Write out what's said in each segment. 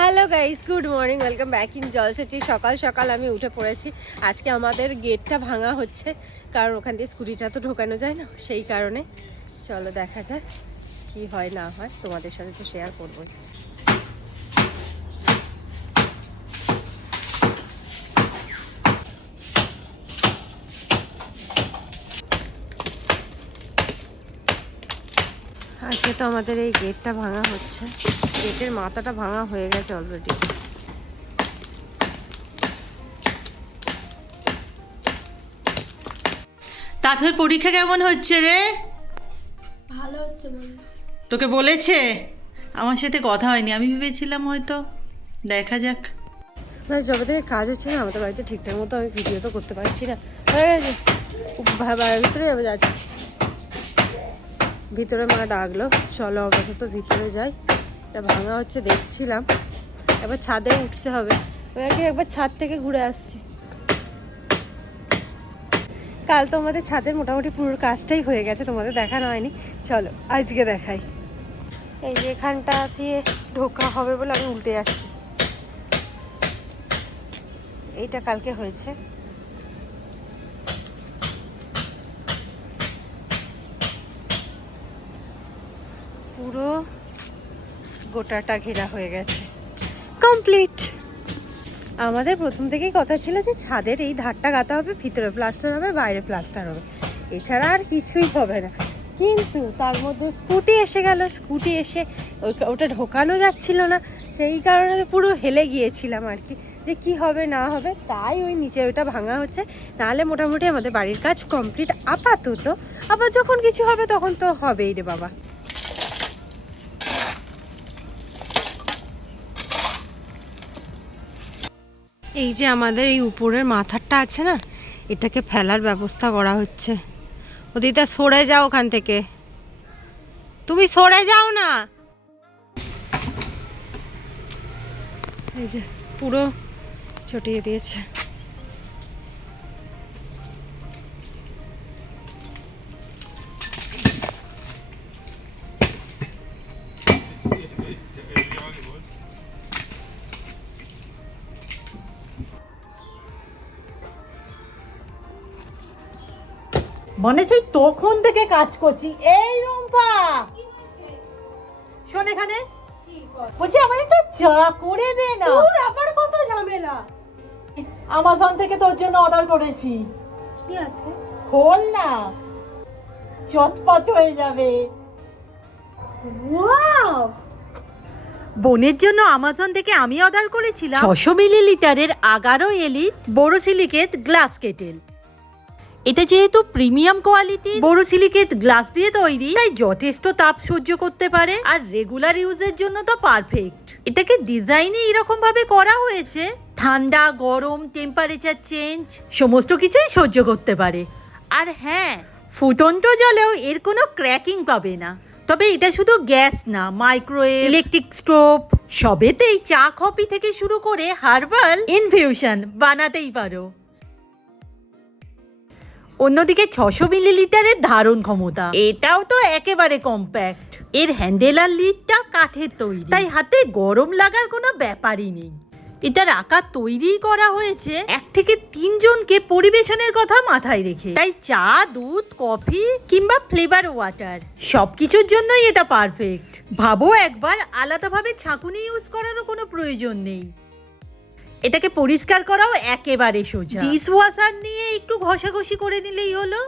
Hello guys, good morning, welcome back in জলসেচি। সকাল সকাল আমি উঠে পড়েছি। আজকে আমাদের গেটটা ভাঙা হচ্ছে, কারণ ওখান দিয়ে স্কুটিটা তো ঢোকানো যায় না, সেই কারণে। চলো দেখা যাক কি হয় না হয়, তোমাদের সাথে তো শেয়ার করবোই। আজকে তো আমাদের এই গেটটা ভাঙা হচ্ছে। গেটের মাথাটা ভাঙা হয়ে গেছে অলরেডি। তাদের পরীক্ষা কেমন হচ্ছে রে? ভালো হচ্ছে বলে। তোকে বলেছে? আমার সাথে কথা হয়নি, আমি ভেবেছিলাম হয়তো। দেখা যাক। মানে যবে থেকে কাজ হচ্ছে না আমাদের বাড়িতে, ঠিকঠাক মতো আমি ভিডিও তো করতে পারছি না। হয়ে গেছে, বাড়ির ভিতরে যাবে, যাচ্ছি। ভিতরে মা ডাকলো, চলো আপাতত ভিতরে যাই। এটা ভাঙা হচ্ছে দেখছিলাম, এবার ছাদে উঠতে হবে। ওনাকে একবার ছাদ থেকে ঘুরে আসছি। কাল তো আমাদের ছাদের মোটামুটি পুরো কাজটাই হয়ে গেছে, তোমাদের দেখানো হয়নি। চলো আজকে দেখাই। এই যে এখানটা দিয়ে ঢোকা হবে বলে আমি উল্টে যাচ্ছি। এইটা কালকে হয়েছে। পুরো গোটাটা ঘেরা হয়ে গেছে, কমপ্লিট। আমাদের প্রথম থেকেই কথা ছিল যে ছাদের এই ধারটা গাঁথা হবে, ভিতরে প্লাস্টার হবে, বাইরে প্লাস্টার হবে, এছাড়া আর কিছুই হবে না। কিন্তু তার মধ্যে স্কুটি এসে গেল, স্কুটি এসে ওটা ঢোকানো যাচ্ছিল না, সেই কারণে পুরো হেলে গিয়েছিলাম আর কি, যে কি হবে না হবে। তাই ওই নিচে ওইটা ভাঙা হচ্ছে, নাহলে মোটামুটি আমাদের বাড়ির কাজ কমপ্লিট আপাতত। আবার যখন কিছু হবে তখন তো হবেই রে বাবা। এই যে আমাদের এই উপরের মাথারটা আছে না, এটাকে ফেলার ব্যবস্থা করা হচ্ছে। ওদিকে সরে যাও ওখান থেকে, তুমি সরে যাও না। এই যে পুরো ছটিয়ে দিয়েছে। মনে হচ্ছে তখন থেকে কাজ করছি। এই রুম্পা, শোন এখানে, বলছি আমায় একটা চা করে দে না। আবার কত ঝামেলা। আমাজন থেকে তোর জন্য অর্ডার করেছি। কি আছে? খোল না, চটপট হয়ে যাবে। ওয়াও, বোনের জন্য আমাজন থেকে আমি অর্ডার করেছিলাম 600 মিলিলিটারের 11 এলিট বোরোসিলিকেট গ্লাস কেটেল। এটা যেহেতু প্রিমিয়াম কোয়ালিটি বোরোসিলিকেট গ্লাস দিয়ে তৈরি, তাই যথেষ্ট তাপ সহ্য করতে পারে, আর রেগুলার ইউজের জন্য তো পারফেক্ট। এটাকে ডিজাইনে এরকম ভাবে করা হয়েছে, ঠান্ডা গরম টেম্পারেচার চেঞ্জ সমস্ত কিছুই সহ্য করতে পারে। আর হ্যাঁ, ফুটন্ত জলেও এর কোনো ক্র্যাকিং পাবে না। তবে এটা শুধু গ্যাস না, মাইক্রোওয়েভ, ইলেকট্রিক স্টোভ সবেতেই চা কফি থেকে শুরু করে হার্বাল ইনফিউশন বানাতেই পারো। অন্যদিকে 600 মিলিলিটারের ধারণ ক্ষমতা, এটাও তো একেবারে কম্প্যাক্ট। এর হ্যান্ডেল আর লিডটা কাঠের তৈরি, তাই হাতে গরম লাগার কোনো ব্যাপারই নেই। এটার আকার তৈরি করা হয়েছে 1 থেকে 3 জনকে পরিবেশনের কথা মাথায় রেখে, তাই চা, দুধ, কফি কিংবা ফ্লেভার ওয়াটার সবকিছুর জন্যই এটা পারফেক্ট। ভাবো একবার, আলাদাভাবে ছাঁকুনি ইউজ করারও কোনো প্রয়োজন নেই। এটাকে পরিষ্কার করাও একেবারে সোজা, ডিশ ওয়াশার নিয়ে একটু ঘষাঘষি করে নিলেই হলো।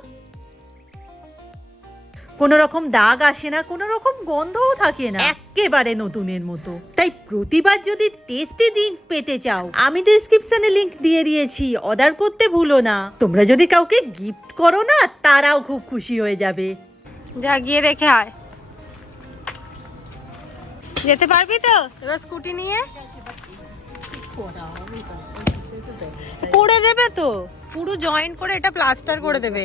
কোনো রকম দাগ আসে না, কোনো রকম গন্ধও থাকে না, একেবারে নতুনের মতো। তাই প্রতিবার যদি টেস্টি ড্রিঙ্ক পেতে চাও, আমি ডেসক্রিপশনে লিংক দিয়ে দিয়েছি, অর্ডার করতে ভুলো না। তোমরা যদি কাউকে গিফট করো না, তারাও খুব খুশি হয়ে যাবে। যা গিয়ে দেখে আয়। যেতে পারবি তো এবার স্কুটি নিয়ে? করে দেবে তো, পুরো জয়েন্ট করে এটা প্লাস্টার করে দেবে।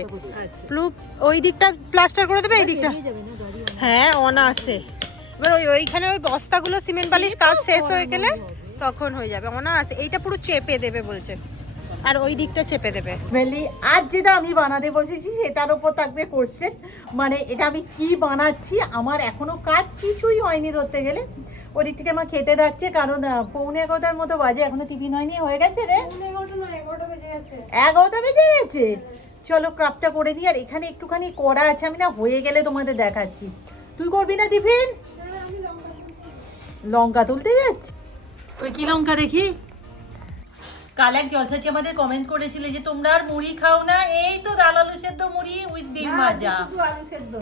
ওই দিকটা প্লাস্টার করে দেবে, এই দিকটা হ্যাঁ অনায়াসে। এবার ওইখানে ওই বস্তাগুলো সিমেন্ট বালিশ কাজ শেষ হয়ে গেলে তখন হয়ে যাবে অনায়াসে। এইটা পুরো চেপে দেবে বলছে। আর ওই দিকটা চেপে দেবে। মেনলি আজ যেটা আমি বানাতে বসেছি সেটার উপর থাকবে কোশ্চেন, মানে এটা আমি কি বানাচ্ছি, আমার এখনো কাজ কিছুই হয়নি ধরতে গেলে। ওদিক থেকে আমার খেতে যাচ্ছে, কারণ 11:45 মতো বাজে, এখনো টিফিন হয়নি। হয়ে গেছে রে? 11:30 বেজে গেছে। 11টা বেজে গেছে। চলো ক্রাফটটা করে দিই। আর এখানে একটুখানি করা আছে, আমি না হয়ে গেলে তোমাদের দেখাচ্ছি। তুই করবি না টিফিন? লঙ্কা তুলতে যাচ্ছি। ওই কি লঙ্কা দেখি? কাল এক জলসাচি আমাদের কমেন্ট করেছিলে যে তোমরা আর মুড়ি খাও না, এই তো ডাল আলু সেদ্ধ মুড়ি উইথ ডিম ভাজা। আলু সেদ্ধ।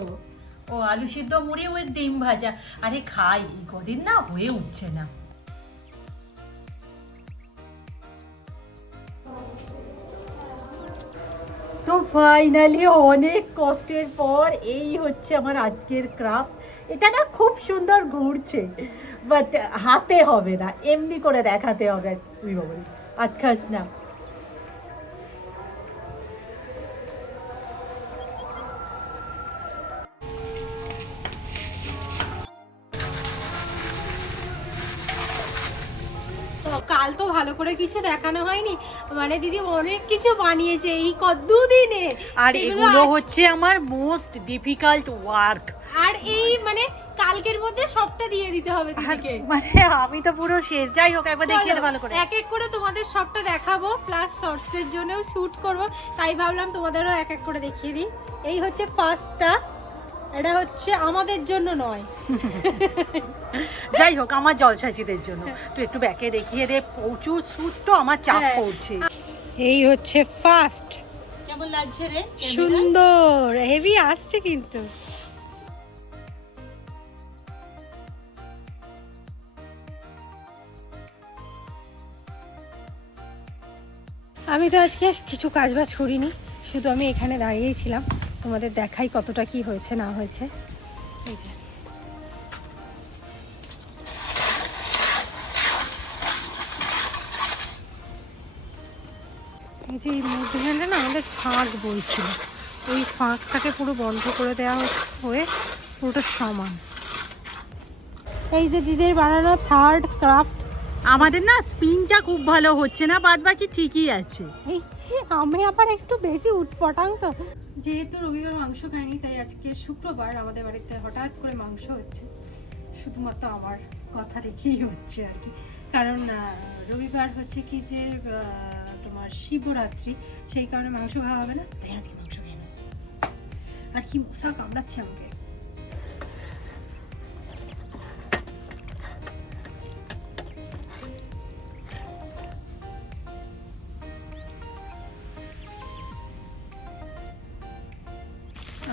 ও আলু সিদ্ধ মুড়ি উইথ ডিম ভাজা। আরে খাই, এই কদিন না হয়ে উঠছে না। তো ফাইনালি অনেক কষ্টের পর এই হচ্ছে আমার আজকের ক্রাফট। এটা না খুব সুন্দর ঘুরছে, বাট হাতে হবে না, এমনি করে দেখাতে হবে। তুই বাবা আজ খাস না। কাল তো ভালো করে কিছু দেখানো হয়নি, মানে দিদি অনেক কিছু বানিয়েছে এই দুদিনে। আর সেগুলো এগুলো আজ- হচ্ছে আমার মোস্ট ডিফিকাল্ট ওয়ার্ক। আর এই মানে কালকের মধ্যে সবটা দিয়ে দিতে হবে দিদিকে। মানে আমি তো পুরো শেষ। যাই হোক, একবার দেখিয়ে দে ভালো করে। এক এক করে তোমাদের সবটা দেখাবো, প্লাস শর্টসের জন্যও শুট করব, তাই ভাবলাম তোমাদেরও এক এক করে দেখিয়ে দিই। এই হচ্ছে ফার্স্টটা, এটা হচ্ছে আমাদের জন্য নয়। যাই হোক, আমার জলসাচিদের জন্য। তুই একটু ব্যাকে দেখিয়ে দে, প্রচুর স্যুট তো আমার চাপ হ্যাঁ। পড়ছে। এই হচ্ছে ফার্স্ট। কেমন লাগছে রে? সুন্দর, হেভি আসছে কিন্তু। আমি তো আজকে কিছু কাজবাজ করিনি, শুধু আমি এখানে দাঁড়িয়েই ছিলাম। তোমাদের দেখাই কতটা কি হয়েছে না হয়েছে। এই যে এই যে এই মধ্যখানটা না আমাদের ফাঁক বইছিল, ওই ফাঁকটাকে পুরো বন্ধ করে দেওয়া হয়ে পুরোটা সমান। এই যে দিদির বানানো থার্ড ক্রাফট। আমাদের না স্পিনটা খুব ভালো হচ্ছে না, বাদ বাকি ঠিকই আছে। এই আমি আবার একটু বেশি উটপটাং তো। যেহেতু রবিবার মাংস খাইনি, তাই আজকে শুক্রবার আমাদের বাড়িতে হঠাৎ করে মাংস হচ্ছে। শুধুমাত্র আমার কথা রেখেই হচ্ছে আর কি, কারণ রবিবার হচ্ছে কি যে তোমার শিবরাত্রি, সেই কারণে মাংস খাওয়া হবে না, তাই আজকে মাংস খেয়ে নেব। আর কি মশা কামড়াচ্ছে আমাকে।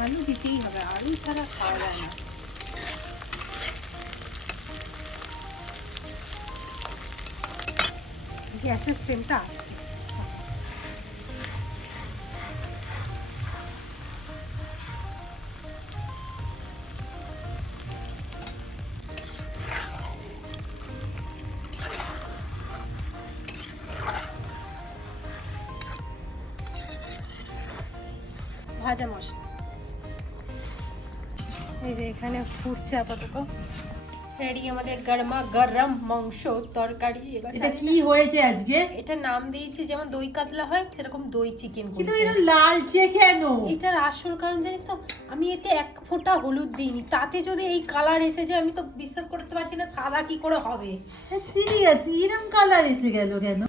আলু দিতেই হবে, আলু ছাড়া খাওয়া যায় না। গ্যাসের ফ্লেমটা আসছে। ভাজা মশলা এই যে এখানে ফুটছে আপাতত। রেডি আমাদের গরমা গরম মাংস তরকারি। এবার এটা কি হয়েছে আজকে? এটা নাম দিয়েছি যেমন দই কাতলা হয়, সেরকম দই চিকেন। কিন্তু এটা লালচে কেন? এটার আসল কারণ জানিস তো, আমি এতে এক ফোঁটা হলুদ দিইনি, তাতে যদি এই কালার এসে যায় আমি তো বিশ্বাস করতে পারছি না সাদা কি করে হবে। সিরিয়াস, এরকম কালার এসে গেল কেন?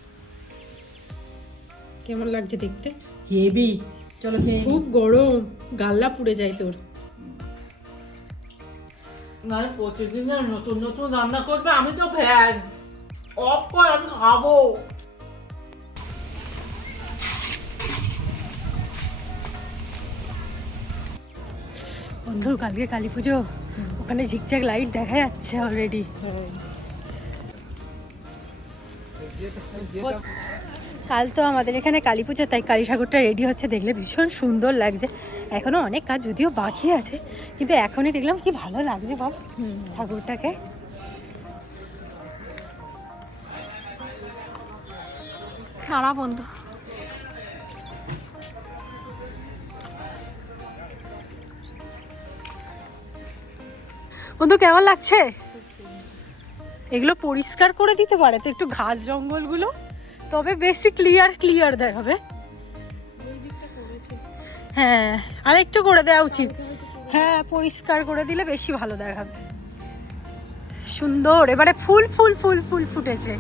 কেমন লাগছে দেখতে? হেভি। চলো খেয়ে নিই। খুব গরম, গাল্লা পুড়ে যায় তোর। না, প্রতিদিন নতুন নতুন রান্না করবে, আমি তো ফ্যান। অফ কর, আমি খাবো। বন্ধু কালকে কালী পুজো, ওখানে ঝিকঝাক লাইট দেখা যাচ্ছে অলরেডি। কাল তো আমাদের এখানে কালী পুজো, তাই কালী ঠাকুরটা রেডি হচ্ছে, দেখলে ভীষণ সুন্দর লাগছে। এখনো অনেক কাজ যদিও বাকি আছে, কিন্তু এখনই দেখলাম কি ভালো লাগছে বল ঠাকুরটাকে। খারা বন্ধু, বন্ধু কেমন লাগছে? এগুলো পরিষ্কার করে দিতে পারে তো একটু, ঘাস জঙ্গলগুলো তবে বেশি ক্লিয়ার দেখাবে। হ্যাঁ, আর একটু করে দেওয়া উচিত। হ্যাঁ, পরিষ্কার করে দিলে বেশি ভালো দেখাবে। সুন্দর, এবারে ফুল ফুল ফুল ফুল ফুটেছে।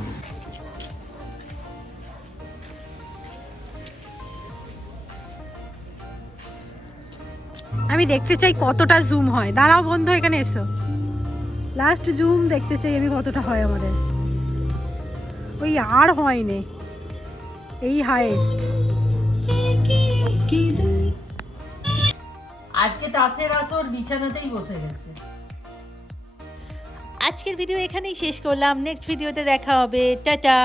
আমি দেখতে চাই কতটা জুম হয়। দাঁড়াও বন্ধু, এখানে এসো। লাস্ট জুম দেখতে চাই আমি কতটা হয় আমাদের। ওই আর হয়নি, এই হাইয়েস্ট। আজকে তাসের আসর বিছানাতেই বসে গেছে। আজকের ভিডিও এখানেই শেষ করলাম। নেক্সট ভিডিওতে দেখা হবে। টাটা।